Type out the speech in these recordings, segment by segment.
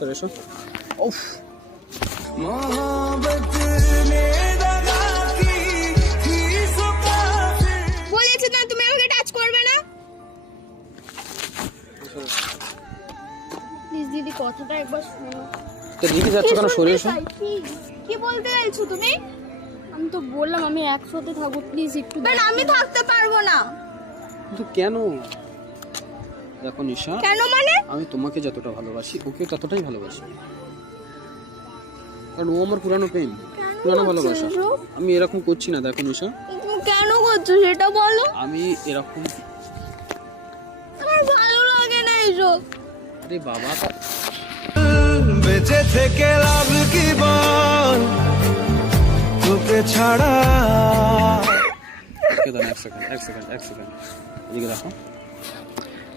চলে এসো। উফ বলেছি না তুমি আমাকে টাচ করবে না। প্লিজ দিদি কথাটা একবার শোনো। তো দিকে যাচ্ছ কেন? সরে এসো। কি বলতে চাইছো তুমি? আমি তো বললাম আমি একসাথে থাকবো, প্লিজ একটু। আমি থাকতে পারবো না। কিন্তু কেন? দেখো নিশা, কেন মানে? আমি তোমাকে যতটা ভালোবাসি ওকে ততটাই ভালোবাসি, কারণ ও আমার পুরানো প্রেম, পুরানো ভালোবাসা। আমি এরকম করছি না। দেখো নিশা, তুমি কেন করছো সেটা বলো। আমি এরকম, আমার ভালো লাগে না এসব। আরে বাবা, বেঁচে থেকে লাভ কি বল তোকে ছাড়া। এক সেকেন্ড এদিকে দেখো।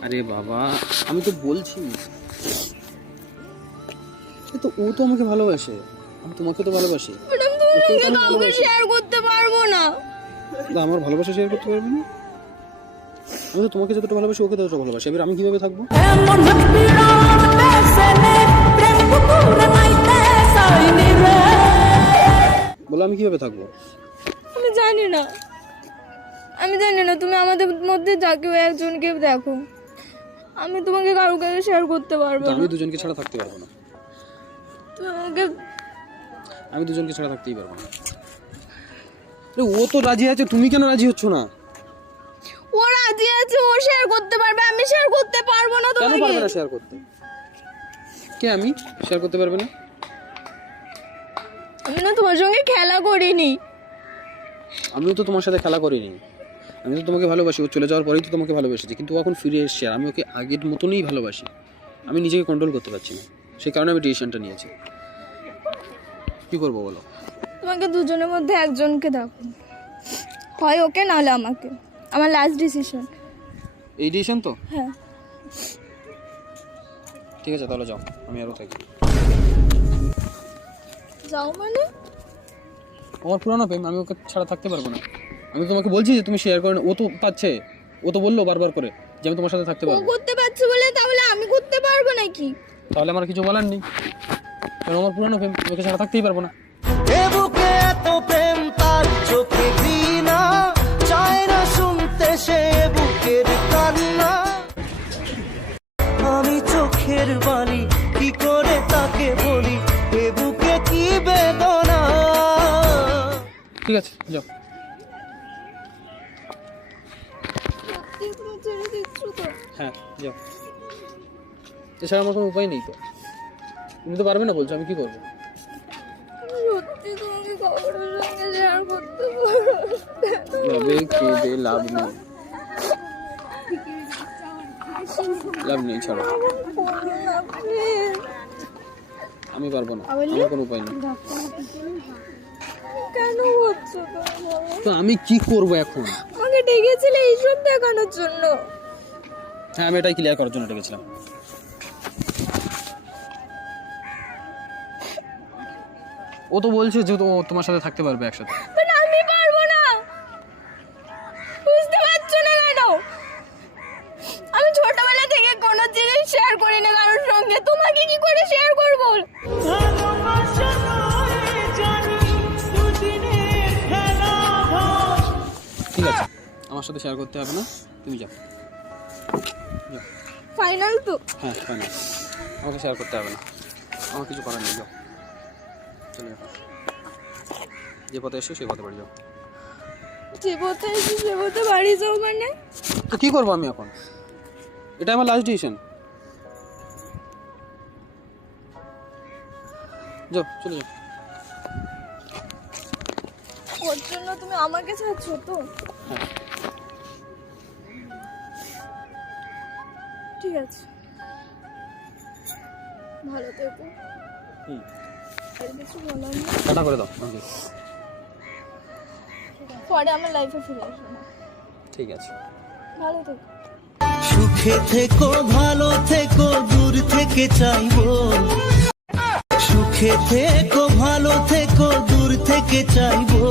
আরে বাবা, আমি তো বলছি, তো ও তো আমাকে ভালোবাসে, আমি তোমাকে তো ভালোবাসি। কাউকে শেয়ার করতে পারবো না। আমার ভালোবাসা শেয়ার করতে পারবি না? আমি তো তোমাকে যতটা ভালোবাসি ওকে ততটা ভালোবাসি। এবার আমি কিভাবে থাকবো? বলো আমি কিভাবে থাকবো? আমি জানি না তুমি আমাদের মধ্যে যাকে একজনকে দেখো, আমি তোমাকে কাউকে শেয়ার করতে পারবো না। আমি দুজনকে ছাড়া থাকতে পারবো না। আমি দুজনকে ছাড়া থাকতেই পারবো না। ও তো রাজি আছে, তুমি কেন রাজি হচ্ছ না? ও রাজি আছে, ও শেয়ার করতে পারবে, আমি শেয়ার করতে পারবো না। কেন পারবে না শেয়ার করতে? কে আমি শেয়ার করতে পারবে না? আমি না তোমার সঙ্গে খেলা করিনি। আমিও তো তোমার সাথে খেলা করিনি। আমি তো তোমাকে ভালোবাসি। ও চলে যাওয়ার পরেই তো তোমাকে ভালোবেসেছি, কিন্তু ও এখন ফিরে এসেছে আর আমি ওকে আগের মতনই ভালোবাসি। আমি নিজেকে কন্ট্রোল করতে পারছি না, সেই কারণে আমি ডিসিশনটা নিয়েছি। কি করবো বলো? তোমাকে দুজনের মধ্যে একজনকে দেখো, হয় ওকে নাহলে আমাকে। আমার লাস্ট ডিসিশন এই ডিসিশন তো? হ্যাঁ। ঠিক আছে তাহলে যাও, আমি আরও থাকি। যাও মানে? আমার পুরানো প্রেম, আমি ওকে ছাড়া থাকতে পারবো না। আমি তোমাকে বলছি যে তুমি শেয়ার করে না। ও তো পাচ্ছে, ও তো বললো বারবার করে যে আমি তোমার সাথে থাকতে ও পারবো। করতে পারছে বলে তাহলে আমি করতে পারবো নাকি? তাহলে আমার কিছু বলার নেই, কারণ আমার পুরানো প্রেম, ওকে ছাড়া থাকতেই পারবো না। এ বুকে এত প্রেম তার চোখে ঘৃণা, চায় না শুনতে সে বুকের কান্না। আমি চোখের বালি কি করে তাকে বলি, এ বুকে কি বেদনা। ঠিক আছে যাও। তুমি ছেড়ে দিচ্ছ তো? হ্যাঁ যাও, এছাড়া আমার কোনো উপায় নেই। তো তুমি তো পারবে না বলছো, আমি কি করবো? সত্যি তোমাকে কাউরের সঙ্গে শেয়ার করতে পারবো কেঁদে লাভ নেই, লাভ নেই, ছাড়ো। আমি পারবো না, আমার কোনো উপায় নেই। কেন হচ্ছে তো আমি কি করবো এখন? আমাকে ডেকেছিলে এইসব দেখানোর জন্য? হ্যাঁ, আমি এটাই ক্লিয়ার করার জন্য ডেকেছিলাম। ও তো বলছে যে ও তোমার সাথে থাকতে পারবে একসাথে। আমি পারবো না, বুঝতে পারছো না কেন? আমি ছোটবেলা থেকে কোনো জিনিস শেয়ার করি না কারোর সঙ্গে, তোমাকে কি করে শেয়ার করবো? ঠিক আছে, আমার সাথে শেয়ার করতে হবে না, তুমি যাও। ফাইনাল তো? হ্যাঁ ফাইনাল, আমাকে শেয়ার করতে হবে না, আমার কিছু করার নেই। যাও, চলে যাও। যে পথে এসে সেই পথে বাড়ি যাও। যে পথে এসে সে পথে বাড়ি যাও মানে? তো কি করবো আমি এখন? এটা আমার লাস্ট ডিসিশন। যাও, চলে যাও। ওর জন্য তুমি আমাকে ছাড়ছো তো? হ্যাঁ। ঠিক আছে, ভালো থেকো। আর কিছু বলার নেই? টাটা করে দাও আমাকে। পরে আমার লাইফে ফিরে আসবো না। ঠিক আছে, ভালো থেকো। সুখে থেকো ভালো থেকো দূর থেকে চাইবো, সুখে থেকো ভালো থেকো দূর থেকে চাইবো।